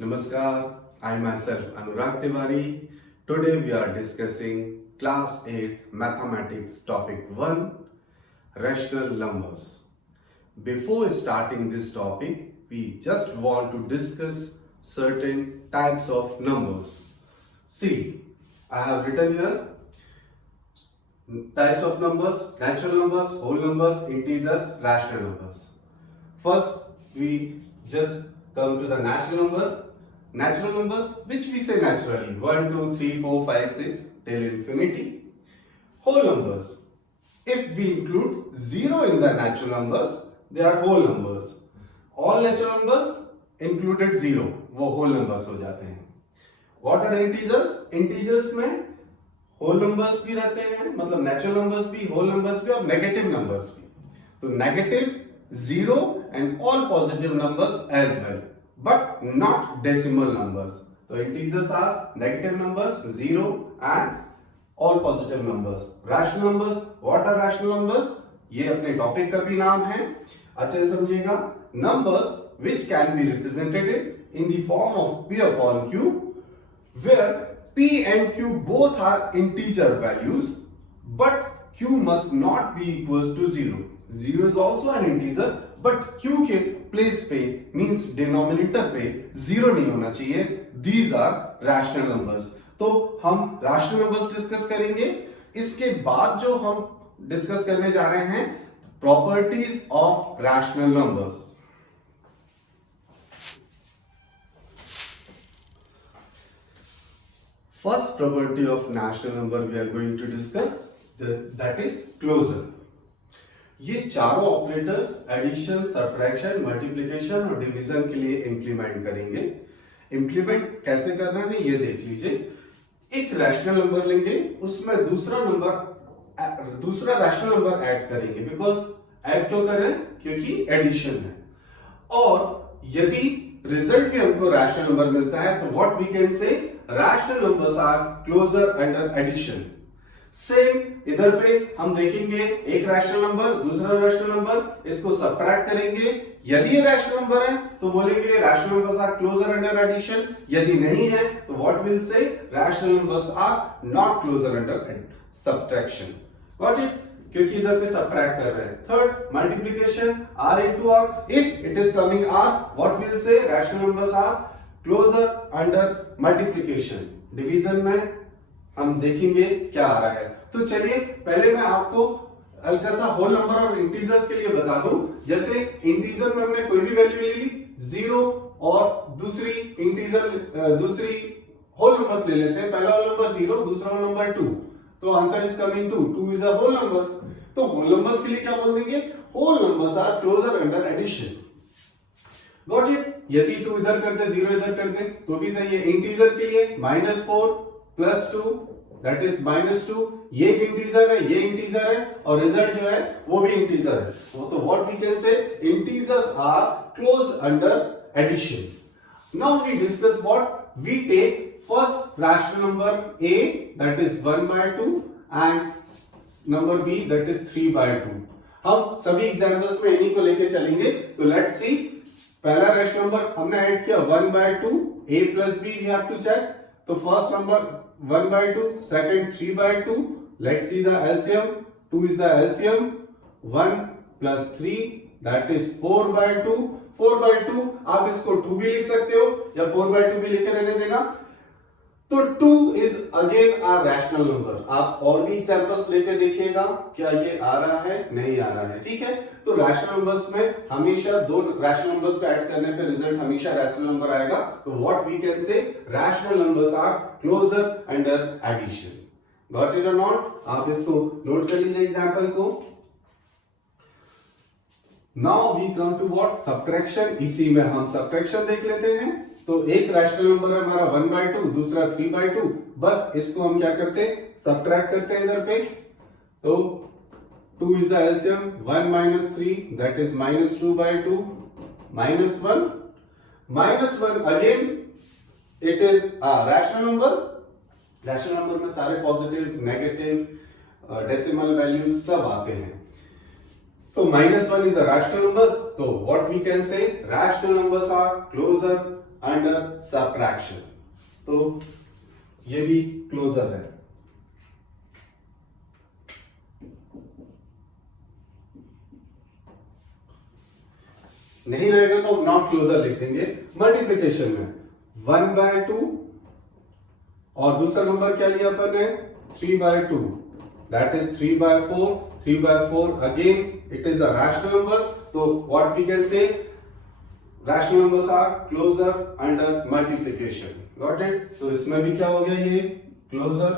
Namaskar, I myself Anurag Tiwari. Today we are discussing class 8 mathematics topic 1 rational numbers. Before starting this topic, we just want to discuss certain types of numbers. See, I have written here types of numbers: natural numbers, whole numbers, integer, rational numbers. First, we just come to the natural numbers which we say naturally 1, 2, 3, 4, 5, 6 till infinity. Whole numbers, if we include 0 in the natural numbers, they are whole numbers. All natural numbers included 0, वो whole numbers हो जाते हैं. What are integers? Integers में whole numbers भी रहते हैं, मतलब natural numbers भी, whole numbers भी और negative numbers भी. तो negative, 0 and all positive numbers as well, but not decimal numbers. So integers are negative numbers, 0 and all positive numbers. Rational numbers, what are rational numbers? ये अपने topic का भी नाम है, अच्छे से समझिएगा. Numbers which can be represented in the form of P upon Q, where P and Q both are integer values, but Q must not be equals to 0. 0 is also an integer, but Q के place पे means denominator पे 0 नहीं होना चाहिए. These are rational numbers. तो हम rational numbers discuss करेंगे. इसके बाद जो हम डिस्कस करने जा रहे हैं properties of rational numbers. First property of natural number we are going to discuss, that is closure. ये चारों ऑपरेटर्स एडिशन, सब्ट्रैक्शन, मल्टीप्लिकेशन और डिवीजन के लिए इंप्लीमेंट करेंगे. इंप्लीमेंट कैसे करना है ये देख लीजिए. एक रैशनल नंबर लेंगे, उसमें दूसरा रैशनल नंबर ऐड करेंगे. बिकॉज ऐड क्यों कर रहे हैं? क्योंकि एडिशन है. और यदि रिजल्ट में हमको रैशनल नंबर मिलता है तो what we can say rational numbers are closure under addition. Same इधर पे हम देखेंगे एक रैशनल नंबर, दूसरा रैशनल नंबर, इसको सबट्रैक्ट करेंगे. यदि ये रैशनल नंबर है तो बोलेंगे rational numbers are closure under addition. यदि नहीं है तो what will say rational numbers are not closure under subtraction. Got it? क्योंकि इधर पे सबट्रैक्ट कर रहे हैं. Third, multiplication, r into r. If it is coming r, what will say rational numbers are closure under multiplication. Division में हम देखेंगे क्या आ रहा है. तो चलिए पहले मैं आपको हल्का सा होल नंबर और इंटीजर्स के लिए बता दूं. जैसे इंटीजर में हमने कोई भी वैल्यू ले ली, 0, और दूसरी होल नंबर्स ले लेते हैं. पहला होल नंबर 0, दूसरा होल नंबर 2. तो answer is coming 2. 2 is a whole number. तो होल नंबर्स के लिए क्या बोल देंगे? Whole numbers are closure under addition. Got it? यदि 2 इधर करते, 0 इधर करते तो भी सही है. इंटीजर के लिए -4 + 2 दैट इज -2. ये एक इंटीजर है, ये इंटीजर है, और रिजल्ट जो है वो भी इंटीजर है. तो what we can say integers are closed under addition. Now we discuss what we take first rational number a, that is 1/2, and number b, that is 3/2. हम सभी एग्जांपल्स में इन्हीं को लेके चलेंगे. तो लेट्स सी. पहला रैशनल नंबर हमने ऐड किया 1/2, a plus b we have to check. तो first number 1/2, second 3/2. Let's see the LCM. 2 is the LCM. 1 plus 3 that is 4/2. 4/2 आप इसको 2 भी लिख सकते हो या 4/2 भी लिखे रहने देना. तो 2 is again a rational number. आप और भी एग्जांपल्स लेके देखिएगा क्या ये आ रहा है, नहीं आ रहा है. ठीक है. तो रैशनल नंबर्स में हमेशा दो रैशनल नंबर्स को ऐड करने पे रिजल्ट हमेशा रैशनल नंबर आएगा. तो what we can say rational numbers are closure under addition. Got it और नॉट? आप इसको नोट कर लीजिए एग्जांपल को. Now we come to what? Subtraction. इसी में हम सबट्रैक्शन देख लेते हैं. तो एक रैशनल नंबर है हमारा 1/2, दूसरा 3/2. बस इसको हम क्या करते हैं? सबट्रैक्ट करते हैं इधर पे. तो 2 is the LCM. 1 minus 3 that is -2/2. -1 again it is a rational number. Rational number में सारे पॉजिटिव, नेगेटिव, डेसिमल वैल्यूज सब आते हैं. So -1 is a rational numbers. So what we can say? Rational numbers are closer under subtraction. तो ये भी closure है। नहीं रहेगा तो नॉट क्लोजर लिख देंगे। मल्टीप्लिकेशन में 1/2 और दूसरा नंबर क्या लिया अपन ने 3/2, that is 3/4। 3/4 again it is a rational number, तो what we can say rational numbers are closure under multiplication. Got it? तो इसमें भी क्या हो गया, ये closure.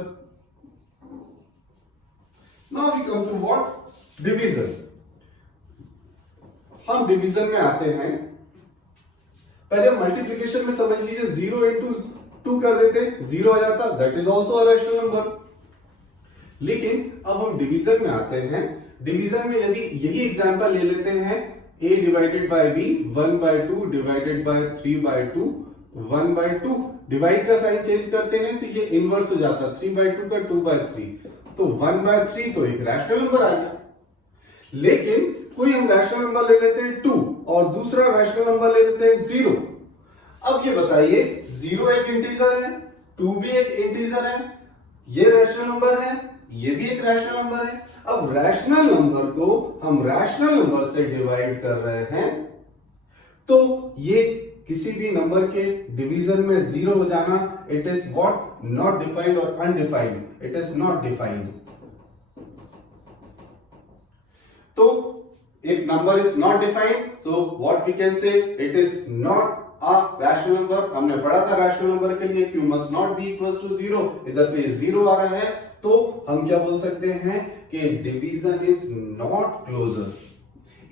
Now we come to what, division. हम डिवीजन में आते हैं। पहले मल्टीप्लिकेशन में समझ लीजिए 0 into 2 कर देते, 0 आ जाता, that is also a rational number. लेकिन अब हम डिवीजन में आते हैं। डिवीजन में यदि यही एग्जांपल ले लेते हैं, a divided by b 1/2 divided by 3/2, 1/2 divide का साइन चेंज करते हैं तो ये इनवर्स हो जाता, 3/2 का 2/3, तो 1/3 तो एक रैशनल नंबर आ गया। लेकिन कोई हम रैशनल नंबर ले लेते हैं 2 और दूसरा रैशनल नंबर ले लेते हैं 0। अब ये बताइए 0 एक इंटीजर है, 2 भी एक इंटीजर है, ये रैशनल नंबर है, ये भी एक रैशनल नंबर है। अब रैशनल नंबर को हम रैशनल नंबर से डिवाइड कर रहे हैं, तो ये किसी भी नंबर के डिवीजन में 0 हो जाना, it is what, not defined और undefined, it is not defined. तो if number is not defined, so what we can say, it is not a rational number। हमने पढ़ा था रैशनल नंबर के लिए q must not be equals to 0, इधर पे 0 आ रहा है, तो हम क्या बोल सकते हैं कि डिवीजन इज नॉट क्लोजर।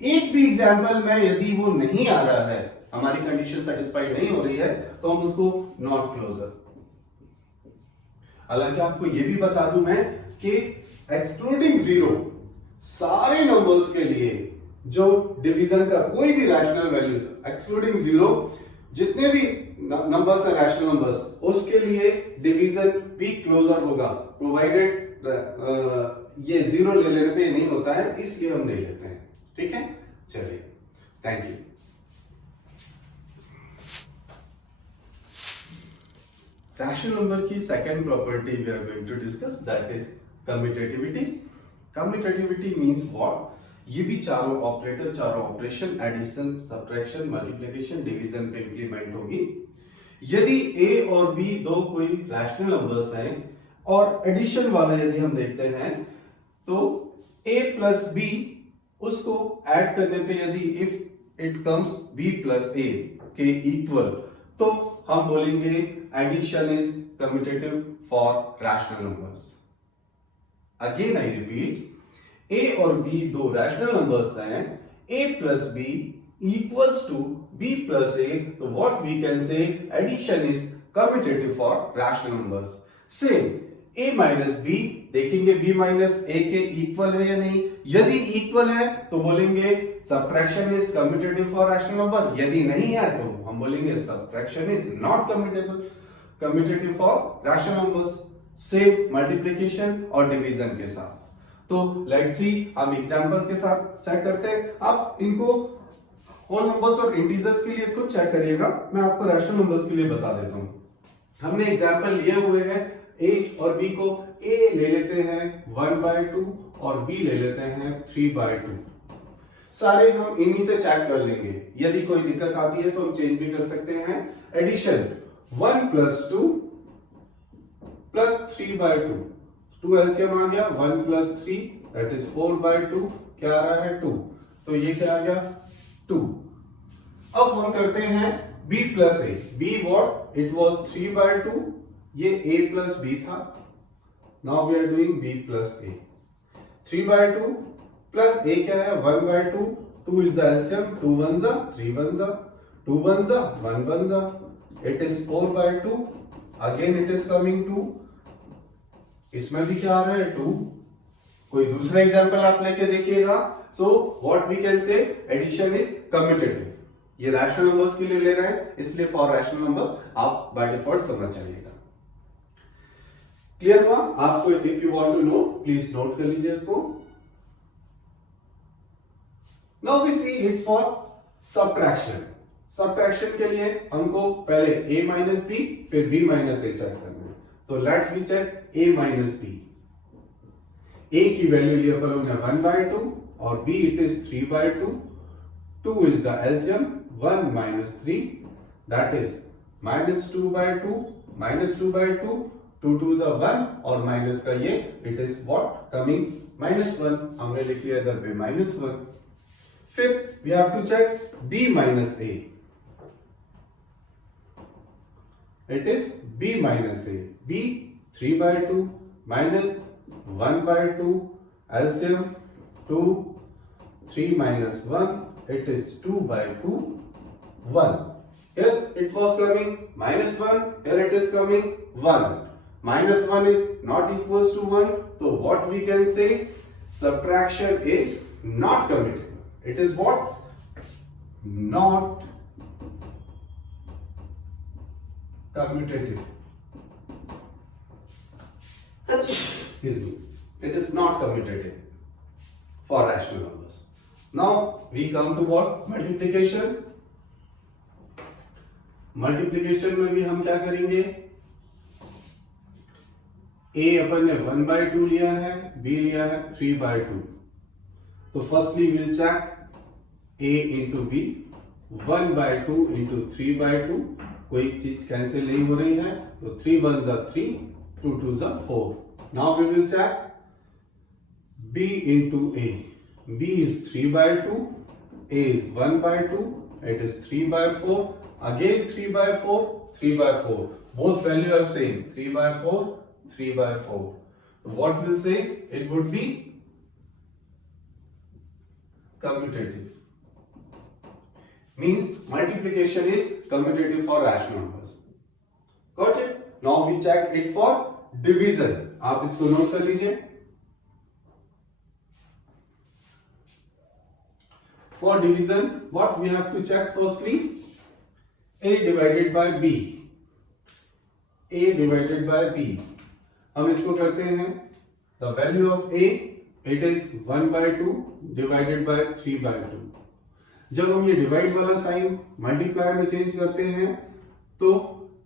एक भी एग्जांपल में यदि वो नहीं आ रहा है, हमारी कंडीशन सेटिस्फाइड नहीं हो रही है, तो हम उसको नॉट क्लोजर। हालांकि आपको ये भी बता दूं मैं कि एक्सक्लूडिंग 0 सारे नंबर्स के लिए जो डिवीजन का कोई भी रैशनल वैल्यूज एक्सक्लूडिंग 0 जितने भी नंबर्स है रैशनल नंबर्स, उसके लिए डिवीजन भी क्लोजर होगा, प्रोवाइडेड ये 0 ले लेने पे नहीं होता है, इसलिए हम ले लेते हैं। ठीक है, चलिए, थैंक यू। रैशनल नंबर की second property we are going to discuss, that is commutativity. Commutativity means what, ये भी चारों ऑपरेटर, चारों operation, addition, subtraction, multiplication, division पे इंप्लीमेंट होगी। यदि a और b दो कोई रैशनल नंबर्स हैं और एडिशन वाला यदि हम देखते हैं, तो a प्लस b उसको ऐड करने पे यदि if it comes b plus a के इक्वल, तो हम बोलेंगे addition is commutative for rational numbers. Again I repeat, a और b दो रैशनल नंबर्स हैं, a plus b equals to b plus a, तो what we can say addition is commutative for rational numbers. Same a minus b, देखेंगे b minus a के equal है या नहीं, यदि इक्वल है तो बोलेंगे subtraction is commutative for rational number, यदि नहीं है तो हम बोलेंगे subtraction is not commutative for rational numbers. Same multiplication और डिवीजन के साथ। तो लेट्स सी, हम एग्जांपल्स के साथ चेक करते हैं। आप इनको होल नंबर्स और इंटीजर्स के लिए खुद चेक करिएगा, मैं आपको रैशनल नंबर्स के लिए बता देता हूं। हमने एग्जांपल लिए हुए हैं, a और b को a ले लेते हैं 1/2 और b ले लेते हैं 3/2। सारे हम इन्हीं से चेक कर लेंगे, यदि कोई दिक्कत आती है तो हम चेंज भी कर सकते हैं। एडिशन 1 + 2 + 3/2, 2 एलसीएम आ गया, 1 + 3 दैट इज 4/2, क्या आ रहा है 2, तो ये क्या आ गया 2। अब हम करते हैं b + a, b what, it was 3/2, ये a + b था, now we are doing b + a। 3/2 plus a क्या है 1/2, 2 इज द एलसीएम, 2 1 जा 3 1 जा, 2 1 जा 1 1 जा, it is 4/2, again it is coming 2, इसमें भी क्या आ रहा है 2। कोई दूसरा एग्जांपल आप लेके देखिएगा। So what we can say, addition is commutative. ये रैशनल नंबर्स के लिए ले रहे हैं, इसलिए फॉर रैशनल नंबर्स आप बाय डिफॉल्ट समझ चलिएगा। क्लियर हुआ आपको? If you want to know please note कर लीजिए इसको। Now we see it for subtraction. Subtraction के लिए हमको पहले a माइनस बी फिर b माइनस a चेक करना है। तो let's we check a minus B. a की वैल्यू लिया अपन लोग ने 1/2 और b it is 3/2। 2 is the LCM, 1 minus 3 that is -2/2 -2/2, 2 2s are 1 और माइनस का ये इट इज व्हाट कमिंग -1, हमने लिख लिया इधर पे -1। फिर we have to check b minus a, it is b minus a, b 3/2 minus 1/2, LCM 2, 3 minus 1, it is 2/2, 1. Here it was coming -1, here it is coming 1. -1 is not equals to 1, so what we can say? Subtraction is not commutable. It is what? Not commutative. Excuse me. It is not commutative for rational numbers. Now we come to what? Multiplication. Multiplication में भी हम क्या करेंगे? a अपन ने 1/2 लिया है, b लिया है 3/2। तो firstly will check a into b, 1/2 into 3/2, कोई चीज कैंसिल नहीं हो रही है, तो 3 1s are 3, 2 2s are 4। Now we will check b into a, b is 3/2, a is 1/2, it is 3/4, again 3/4, 3/4, both value are same, 3/4, 3/4. What we'll say? It would be commutative. Means multiplication is commutative for rational numbers. Got it? Now we check it for division. आप इसको note कर लीजिए। For division, what we have to check firstly? A divided by B. A divided by B. हम इसको करते हैं, the value of A, it is 1/2 divided by 3/2. जब हम ये डिवाइड वाला साइन मल्टीप्लाई में चेंज करते हैं तो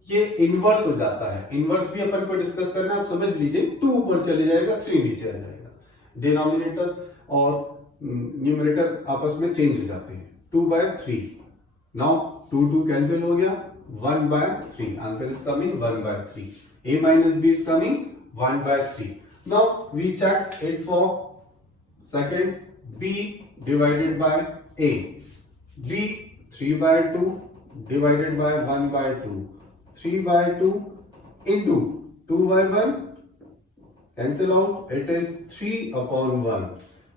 ये इनवर्स हो जाता है। इनवर्स भी अपन को डिस्कस करना है, आप समझ लीजिए। 2 ऊपर चले जाएगा, 3 नीचे आ जाएगा। डिनोमिनेटर और न्यूमरेटर आपस में चेंज हो जाते हैं। 2/3। नाउ 2 2 कैंसिल हो गया, 1/3। Answer is coming 1/3। a minus b is coming 1/3। Now we check it for second, b divided by a, b 3/2 divided by 1/2, 3/2 into 2/1 cancel out, it is 3/1।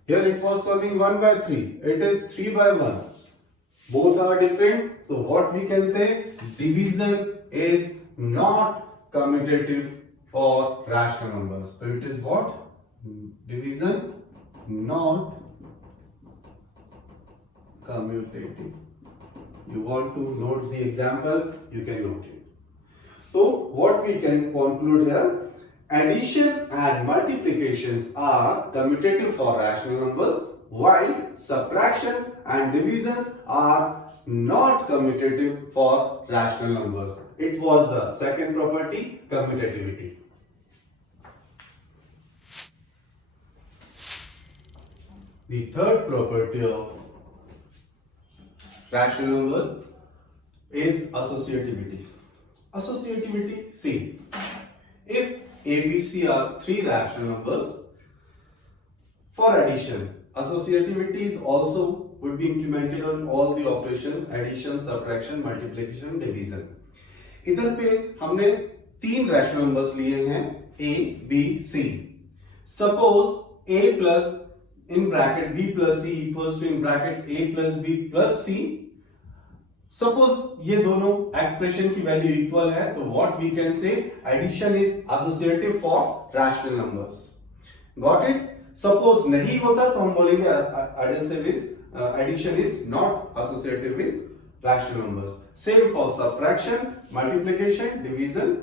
Here it was coming 1/3, it is 3/1, both are different, so what we can say? Division is not commutative for rational numbers. So it is what? Division not commutative. You want to note the example, you can note it. So what we can conclude here? Addition and multiplications are commutative for rational numbers, while subtractions and divisions are not commutative for rational numbers. It was the second property, commutativity. The third property of rational numbers is associativity. Associativity, see, if A, B, C are 3 rational numbers, for addition, associativity is also would be implemented on all the operations: addition, subtraction, multiplication, division. इधर पे हमने 3 rational numbers लिए हैं, a, b, c. Suppose a plus in bracket b plus c equals to in bracket a plus b plus c. Suppose ये दोनों expression की value equal है, तो what we can say? Addition is associative for rational numbers. Got it? Suppose नहीं होता तो हम बोलेंगे addition is not associative with rational numbers. Same for subtraction, multiplication, division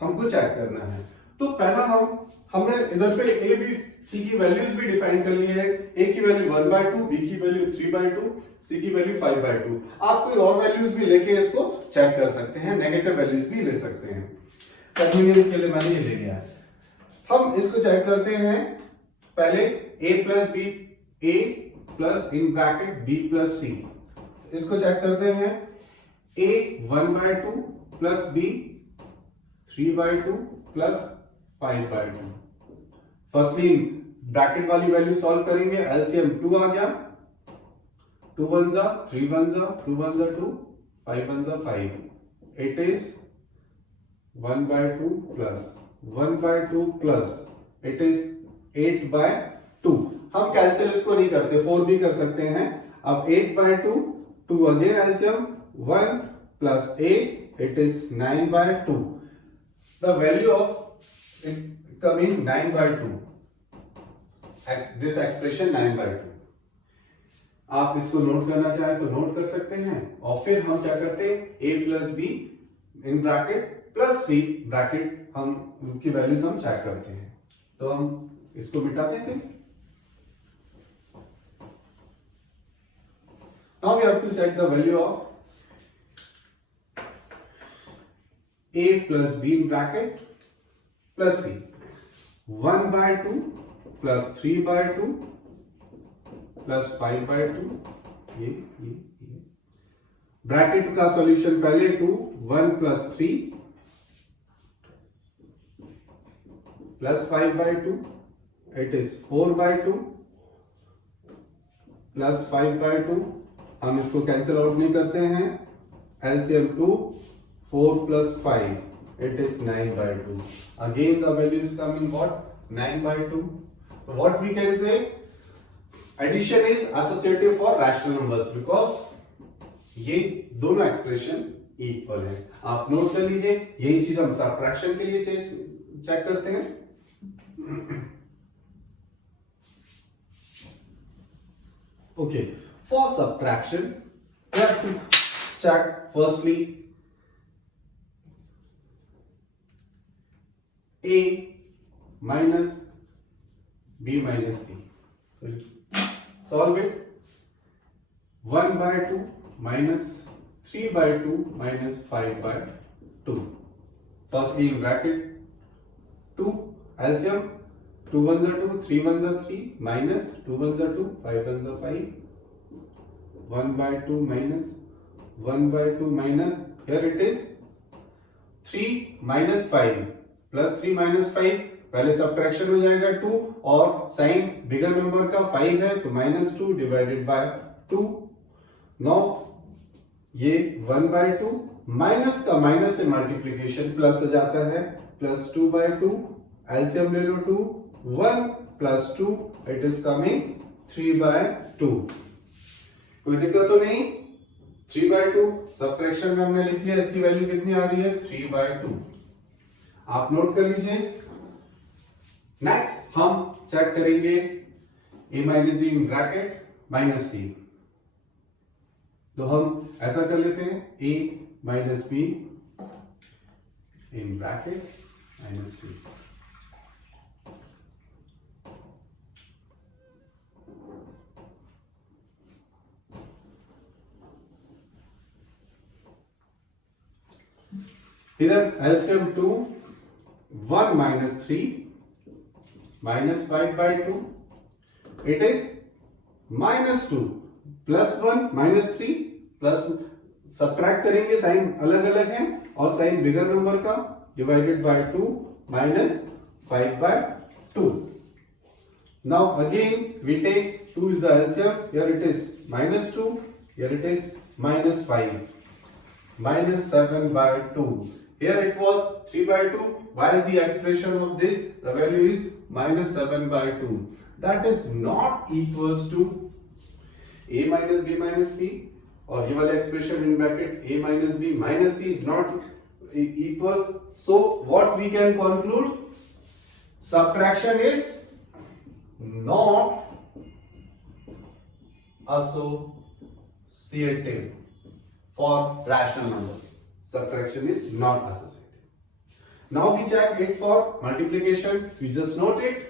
हमको चेक करना है। तो पहला हम हमने इधर पे ए बी सी की वैल्यूज भी डिफाइन कर ली है। ए की वैल्यू 1/2, बी की वैल्यू 3/2, सी की वैल्यू 5/2। आप कोई और वैल्यूज भी लेके इसको चेक कर सकते हैं, नेगेटिव वैल्यूज भी ले सकते हैं। कन्वीनियंस के लिए मैंने ये ले लिया है। हम इसको चेक करते हैं पहले a plus B, a plus in bracket b plus C. इसको चेक करते हैं a 1/2 plus b 3/2 plus 5/2। Firstly bracket वाली वैल्यू सॉल्व करेंगे, एलसीएम 2 आ गया, 2 1 जा 3 1 जा 2 1 जा 2 5 1 जा 5, it is 1/2 plus 1/2 plus it is 8/2। हम कैंसिल इसको नहीं करते, 4 भी कर सकते हैं। अब 8/2, 2 again LCM 1 plus 8 it is 9/2। The value of coming 9/2, this expression 9/2। आप इसको नोट करना चाहे तो नोट कर सकते हैं, और फिर हम क्या करते हैं a plus b in bracket plus c bracket, हम उनकी वैल्यूज हम चेक करते हैं। तो हम इसको मिटा देते हैं। Now we have to check the value of a plus b in bracket plus c। 1/2 plus 3/2 plus 5/2, ये ब्रैकेट का सॉल्यूशन पहले 2 1 plus 3 plus 5/2 it is 4/2 plus 5/2। हम इसको कैंसिल आउट नहीं करते हैं, LCM 2 4 plus 5 it is 9/2। again the value is coming what 9/2। so what we can say, addition is associative for rational numbers because ये दोनों expression equal है। आप note कर लीजिए, यही चीज हम सबट्रैक्शन के लिए चेक करते हैं। okay, for subtraction we have to check firstly a minus b minus c। solve it। 1/2 minus 3/2 minus 5/2। firstly in bracket 2 LCM 2 1 are 2 3 1 are 3 minus 2 1 are 2 5 1 are 5, 1/2 minus 1/2 minus, here it is 3 minus 5 plus 3 minus 5, पहले subtraction हो जाएगा 2, और sign bigger number का 5 है तो -2 divided by 2। Now ये 1/2 minus का minus से मल्टीप्लिकेशन प्लस हो जाता है, प्लस 2/2, एलसीएम ले लो 2 1 प्लस 2 इट इज कमिंग 3/2। कोई दिक्कत तो नहीं, 3/2 सब्ट्रैक्शन में हमने लिख लिया, इसकी वैल्यू कितनी आ रही है 3/2। आप नोट कर लीजिए। नेक्स्ट हम चेक करेंगे a minus in bracket minus C. तो हम ऐसा कर लेते हैं a minus B in bracket minus C. इधर LCM 2 1 minus 3 minus 5/2 it is -2 plus 1 minus 3 plus subtract करेंगे, साइन अलग अलग है और साइन बिगर नंबर का, divided by 2 minus 5/2। now again we take 2 is the LCM, here it is -2, here it is -5, -7/2। Here it was 3/2, while the expression of this, the value is -7/2. That is not equals to a minus b minus c, और ये वाला expression in bracket a minus b minus c is not equal. So what we can conclude? Subtraction is not associative for rational numbers. Subtraction is not associative. Now we check it for multiplication. You just note it.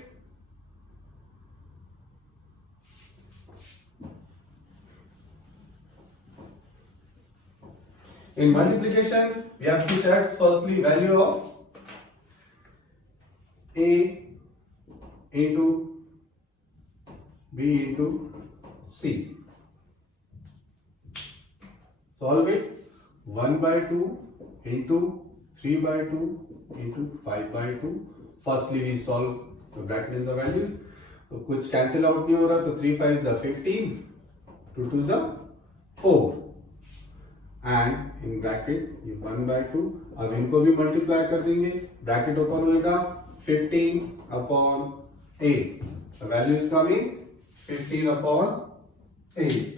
In multiplication, we have to check firstly value of A into B into C. Solve it. 1 by 2 into 3 by 2 into 5 by 2. Firstly we solve the bracket in the values. तो कुछ cancel out नहीं हो रहा, तो 3 5s are 15, 2 2s are 4, and in bracket ये 1 by 2. अब इनको भी multiply कर देंगे. Bracket open होएगा 15 upon 8. The value is coming 15 upon 8.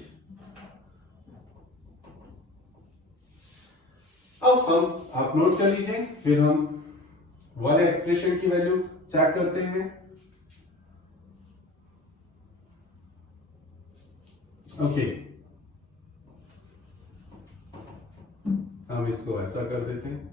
अब हम आप नोट कर लीजिए, फिर हम वाले एक्सप्रेशन की वैल्यू चेक करते हैं. ओके, हम इसको ऐसा कर देते हैं.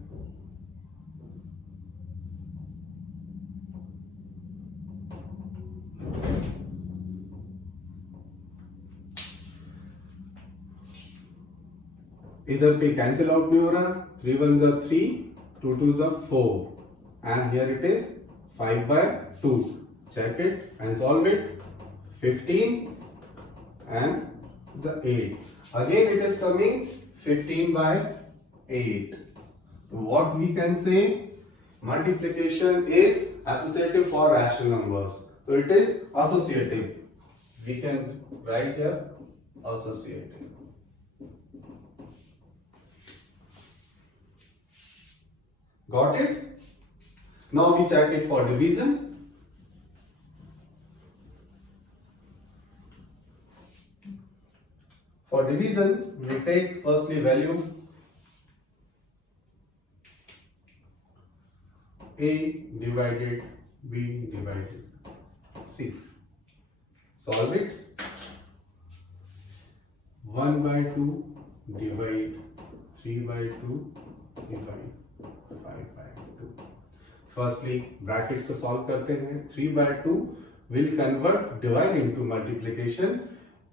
इधर पे कैंसिल आउट नहीं हो रहा. 3 1s are 3, 2 2s are 4, and here it is 5 by 2. Check it and solve it. 15 and the 8. Again it is coming 15 by 8. What we can say, multiplication is associative for rational numbers. So it is associative. We can write here associative. Got it? Now we check it for division. For division, we take firstly value A divided B divided C. Solve it. 1 by 2 divide 3 by 2 divide 5 by 2. Firstly, bracket को solve करते हैं. 3 by 2 will convert divide into multiplication,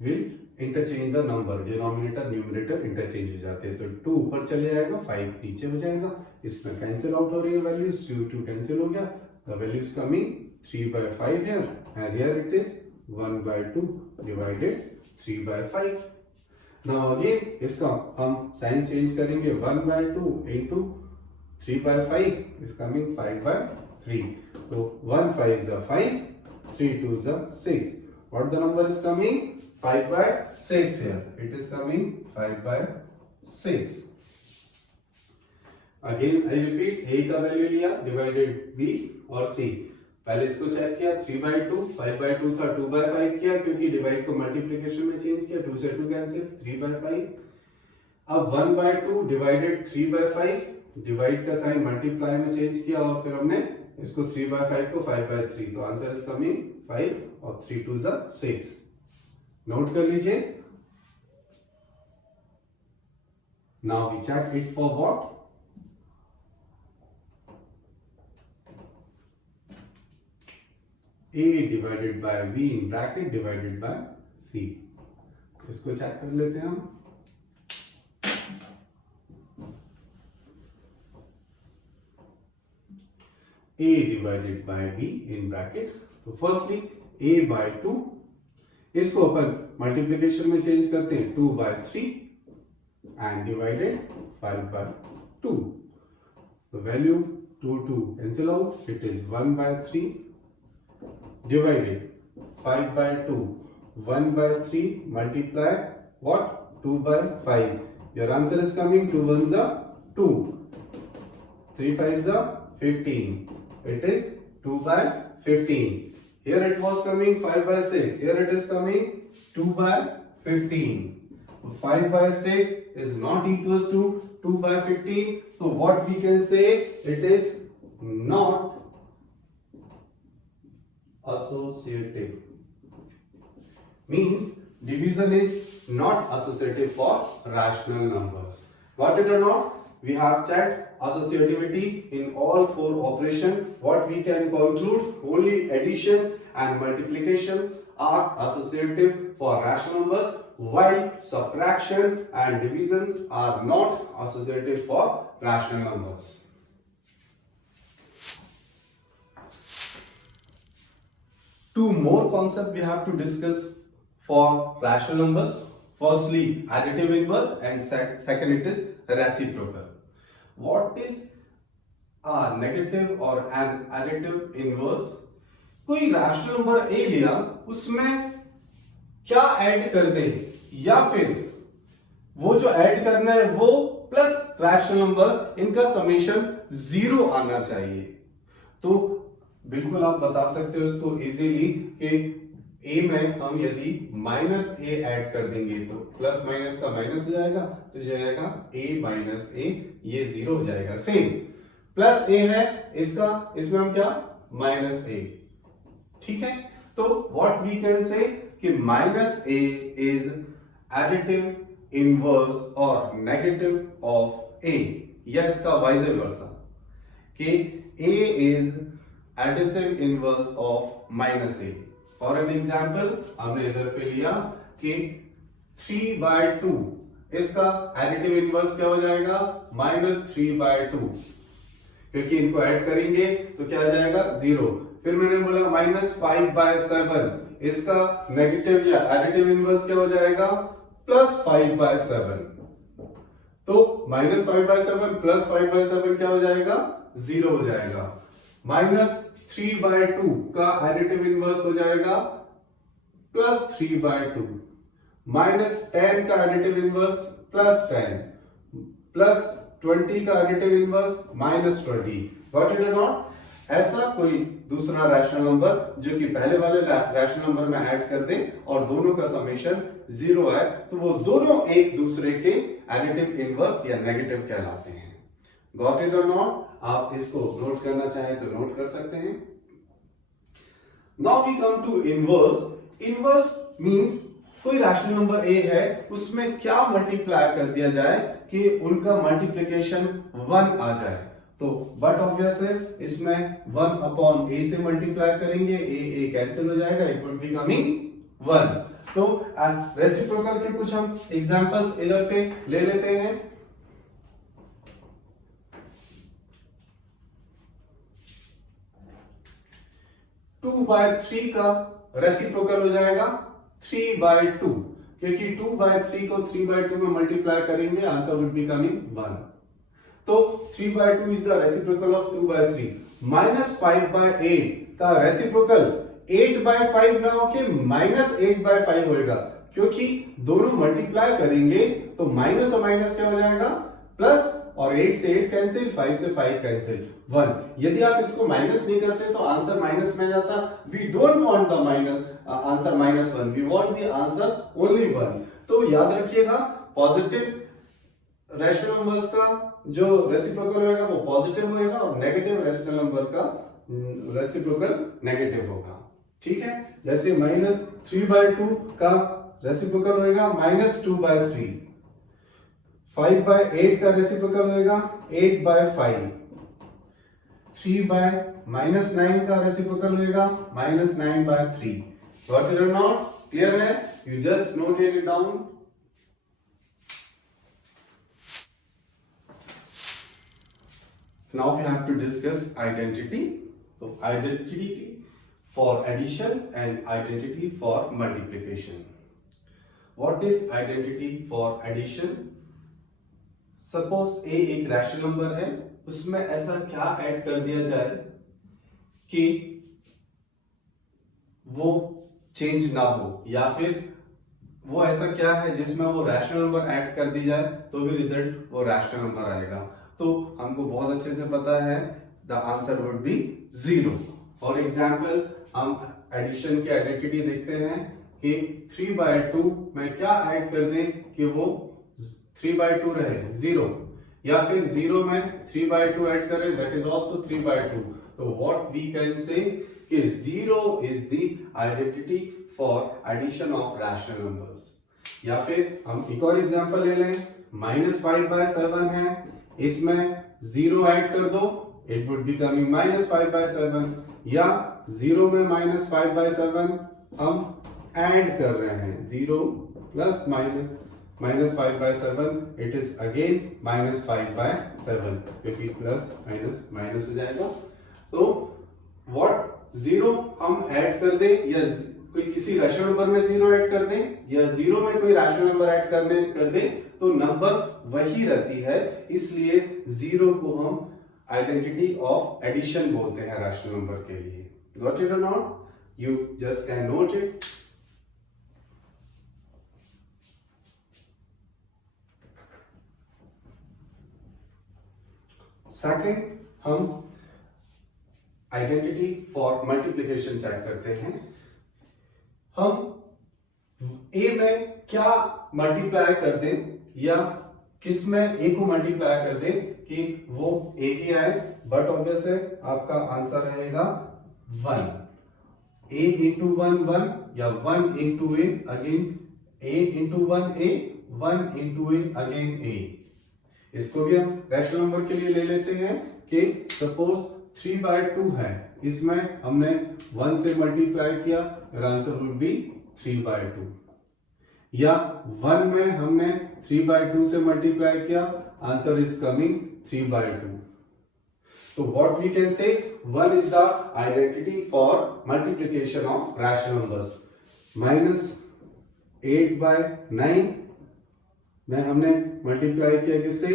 will interchange the number, denominator numerator interchange हो जाते हैं. तो 2 ऊपर चले जाएगा, 5 नीचे हो जाएगा. इसमें cancel out हो रही है values. 2 cancel हो गया. The value is coming 3 by 5 here, and here it is 1 by 2 divided 3 by 5. Now again इसका हम sign change करेंगे. 1 by 2 into 3 by 5 is coming 5 by 3. So 1 5 is a 5, 3 2 is a 6. What the number is coming? 5 by 6 here. It is coming 5 by 6. Again I repeat, A का value लिया, divided B और C. पहले इसको check किया. 3 by 2, 5 by 2 था, 2 by 5 किया क्योंकि divide को मल्टीप्लिकेशन में चेंज किया. 2 से 2 कैंसिल, 3 by 5. अब 1 by 2 डिवाइडेड 3 by 5. डिवाइड का साइन मल्टीप्लाई में चेंज किया और फिर हमने इसको 3 by 5 को 5 by 3. तो आंसर इज कमिंग 5 और 3 2s are 6. नोट कर लीजिए. Now we check it for what? A divided by B in bracket divided by C. इसको चेक कर लेते हैं हम. A divided by B in bracket. तो फर्स्टली A by 2, इसको अपन मल्टीप्लिकेशन में चेंज करते हैं. 2 by 3 and divided 5 by 2. The value 2 2 cancel out. It is 1 by 3 divided 5 by 2. 1 by 3 multiply what? 2 by 5. Your answer is coming 2 1s are 2, 3 5s are 15. It is 2 by 15. Here it was coming 5 by 6. Here it is coming 2 by 15. 5 by 6 is not equals to 2 by 15. So what we can say, it is not associative. Means division is not associative for rational numbers. Got it or not? we have checked associativity in all four operation. What we can conclude, only addition and multiplication are associative for rational numbers, while subtraction and divisions are not associative for rational numbers. Two more concepts we have to discuss for rational numbers. Firstly, additive inverse, and second it is reciprocal. What is a negative or an additive inverse? कोई rational number ए लिया, उसमें क्या add कर दे, या फिर वो जो add करना है वो प्लस रैशनल नंबर्स, इनका समेशन 0 आना चाहिए. तो बिल्कुल आप बता सकते हो इसको इजीली कि ए में हम यदि माइनस ए ऐड कर देंगे तो प्लस माइनस का माइनस हो जाएगा, तो जाएगा ए माइनस ए, ये 0 हो जाएगा. सेम प्लस ए है इसका, इसमें हम क्या माइनस ए. ठीक है, तो व्हाट वी कैन से कि minus A is additive inverse और नेगेटिव ऑफ ए, या इसका वाइस वर्सा कि A is additive inverse of minus A. For an example हमने इधर पे लिया कि 3/2, इसका एडिटिव इनवर्स क्या हो जाएगा -3/2, क्योंकि इनको ऐड करेंगे तो क्या आ जाएगा 0. फिर मैंने बोला -5/7, इसका नेगेटिव या एडिटिव इनवर्स क्या हो जाएगा +5/7. तो -5/7 +5/7 क्या हो जाएगा 0 हो जाएगा. -3/2 का एडिटिव इनवर्स हो जाएगा +3/2. -10 का एडिटिव इनवर्स +10, +20 का एडिटिव इनवर्स -20. गॉट इट और नॉट? ऐसा कोई दूसरा रैशनल नंबर जो कि पहले वाले रैशनल नंबर में ऐड कर दे और दोनों का समेशन 0 है, तो वो दोनों एक दूसरे के एडिटिव इनवर्स या नेगेटिव कहलाते हैं. गॉट इट और नॉट? आप इसको नोट करना चाहे तो नोट कर सकते हैं. Now we come to inverse. Inverse means कोई रैशनल नंबर ए है, उसमें क्या मल्टीप्लाई कर दिया जाए कि उनका मल्टीप्लिकेशन 1 आ जाए. तो बट ऑब्वियस है, इसमें 1/a से मल्टीप्लाई करेंगे, ए कैंसिल हो जाएगा, इट वुड बी कमिंग 1. तो रेसिप्रोकल के कुछ हम एग्जांपल्स इधर पे ले लेते हैं. 2/3 का रेसिप्रोकल हो जाएगा 3/2, क्योंकि 2/3 को 3/2 में मल्टीप्लाई करेंगे, आंसर वुड बी कमिंग 1. तो 3/2 इज द रेसिप्रोकल ऑफ 2/3. -5/8 का रेसिप्रोकल 8/5 ना होके -8/5 होएगा, क्योंकि दोनों मल्टीप्लाई करेंगे तो माइनस और माइनस क्या हो जाएगा प्लस, और 8 से 8 कैंसिल, 5 से 5 कैंसिल, 1. यदि आप इसको माइनस नहीं करते तो आंसर माइनस में जाता. We don't want the minus answer -1, we want the answer only 1. तो याद रखिएगा, पॉजिटिव रैशनल नंबर्स का जो रेसिप्रोकल होगा वो पॉजिटिव होगा और नेगेटिव रैशनल नंबर का रेसिप्रोकल नेगेटिव होगा. ठीक है, जैसे -3/2 का रेसिप्रोकल होगा -2/3. 5/8 का रेसिप्रोकल होगा 8/5. 3/-9 का रेसिप्रोकल होगा -9/3. गॉट इट और नॉट? क्लियर है? You just note it down. Now we have to discuss identity. So identity for addition and identity for multiplication. What is identity for addition? Suppose a एक rational number है, उसमें ऐसा क्या add कर दिया जाए कि वो चेंज ना हो, या फिर वो ऐसा क्या है जिसमें वो रैशनल नंबर ऐड कर दी जाए तो भी रिजल्ट वो रैशनल नंबर आएगा. तो हमको बहुत अच्छे से पता है the answer would be 0. For example हम एडिशन की आइडेंटिटी देखते हैं कि 3/2 में क्या ऐड कर दें कि वो 3/2 रहे 0, या फिर 0 में 3/2 ऐड करें, दैट इज आल्सो 3/2. तो व्हाट वी कैन से कि 0 is the identity for addition of rational numbers. या फिर हम एक और एग्जांपल ले लें, -5/7 है, इसमें 0 ऐड कर दो, इट वुड बी कमिंग -5/7, या 0 में -5/7 हम ऐड कर रहे हैं, 0 प्लस -5/7, इट इज अगेन -5/7, क्योंकि प्लस माइनस माइनस हो जाएगा। तो व्हाट 0 हम ऐड कर दें, या कोई किसी रैशनल नंबर में 0 ऐड कर दें, या 0 में कोई रैशनल नंबर ऐड कर दें, तो नंबर वही रहती है, इसलिए 0 को हम आइडेंटिटी ऑफ एडिशन बोलते हैं रैशनल नंबर के लिए। गॉट इट और not? You just can note it. Second, हम आइडेंटिटी फॉर मल्टीप्लिकेशन चेक करते हैं। हम ए में क्या मल्टीप्लाई कर दें, या किस में ए को मल्टीप्लाई कर दें कि वो ए ही आए, बट ऑब्वियस है आपका आंसर रहेगा 1। a इंटू 1 1, या 1 into A again a into 1 a, 1 into A again a। इसको भी हम रैशनल नंबर के लिए ले लेते हैं कि सपोज 3/2 है, इसमें हमने 1 से मल्टीप्लाई किया, आंसर वुड बी 3/2, या 1 में हमने 3/2 से मल्टीप्लाई किया, आंसर इज कमिंग 3/2। तो what we can say, 1 is the identity for multiplication of rational numbers. -8/9 में हमने मल्टीप्लाई किया किससे,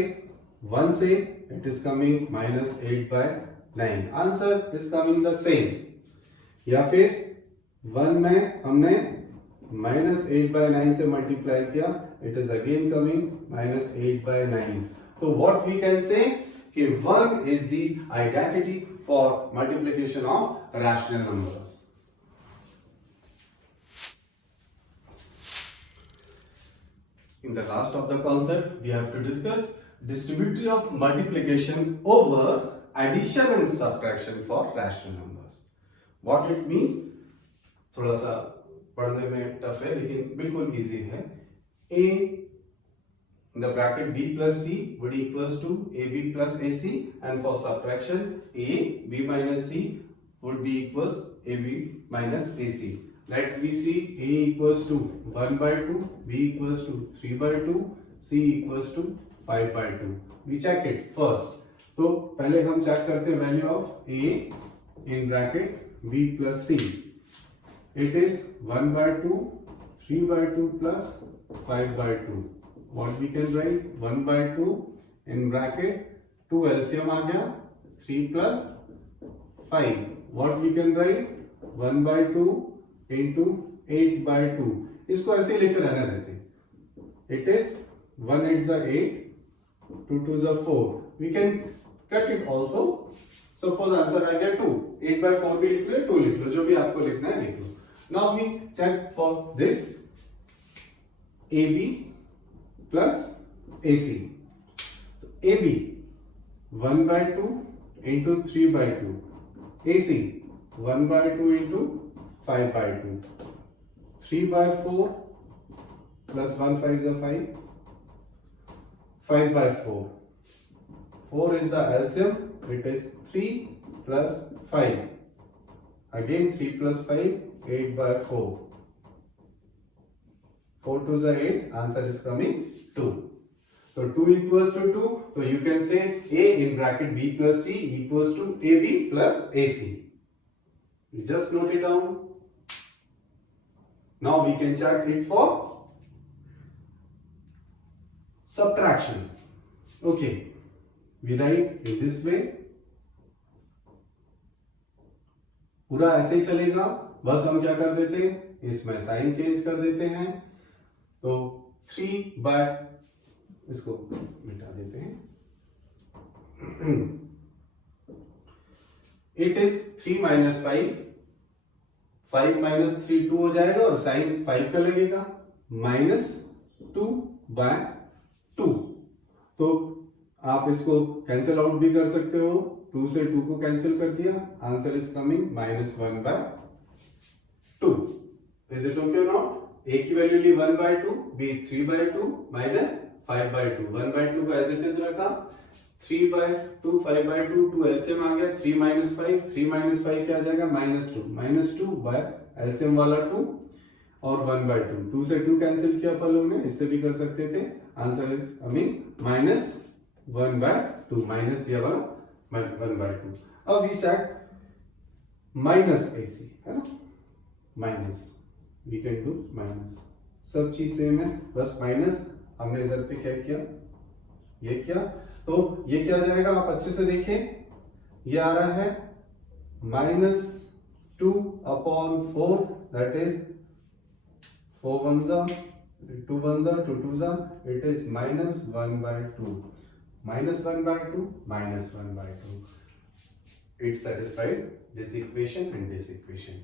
1 से, it is coming -8/9, answer is coming the same. या फिर 1 में हमने -8/9 से मल्टीप्लाई किया, इट इज अगेन कमिंग -8/9। तो व्हाट वी कैन से कि 1 is the identity for multiplication of rational numbers. In the last of the concept, we have to discuss distributive of multiplication over addition and subtraction for rational numbers. What it means? थोड़ा सा पढ़ने में tough है, लेकिन बिल्कुल easy है। a in the bracket b plus c would equals to ab plus ac, and for subtraction a b minus c would be equals ab minus ac. Let we see a equals to 1/2, b equals to 3/2, c equals to 5/2. We check it first. तो पहले हम check करते हैं value of a in bracket b plus c. It is 1/2, 3/2 plus 5/2. What we can write? 1/2 in bracket 2 LCM आ गया, 3 plus 5. What we can write? 1/2 into 8/2. इसको ऐसे लिखे रहने देते। It is 1 8 is 8, 2 2 is 4. We can cut it also. Suppose answer आ गया 2, 8/4 भी लिख लो, 2 लिख लो, जो भी आपको लिखना है लिख लो। Now we check for this AB plus AC. AB 1/2 into 3/2. AC 1/2 into 5/2. 3/4 plus 1 5 is 5. 5/4. 4 is the LCM. It is 3 plus 5. Again 3 plus 5, 8/4. 4 2 is 8. Answer is coming 2. So 2 equals to 2. So you can say A in bracket B plus C equals to AB plus AC. You just note it down. Now we can check it for subtraction. Okay, we write in this way. पूरा ऐसे ही चलेगा, बस हम क्या कर देते हैं, इसमें साइन चेंज कर देते हैं। तो 3 इसको मिटा देते हैं। It is 3 minus 5, 5 minus 3 2 हो जाएगा, और साइन 5 का लगेगा, -2/2। तो आप इसको कैंसिल आउट भी कर सकते हो, 2 से 2 को कैंसिल कर दिया, answer is coming -1/2। Is it okay not? a की वैल्यू ली 1/2, b 3/2, -5/2। 1/2 को एज इट इज रखा, 3/2 5/2 2 एलसीएम आ गया 3 - 5 3 - 5 क्या आ जाएगा -2 बाय एलसीएम वाला 2 और 1/2 2 से 2 कैंसिल किया अपन लोग ने इससे भी कर सकते थे आंसर इज कमिंग -1/2 माइनस ये वाला 1/2 अब वी चेक माइनस AC है ना minus we can do minus सब चीज सेम है बस माइनस हमने इधर पे क्या किया ये किया तो ये क्या जाएगा आप अच्छे से देखें ये आ रहा है -2/4 that is 4 1 2 1 2 2 it is -1/2 -1/2 -1/2 it satisfied this equation and this equation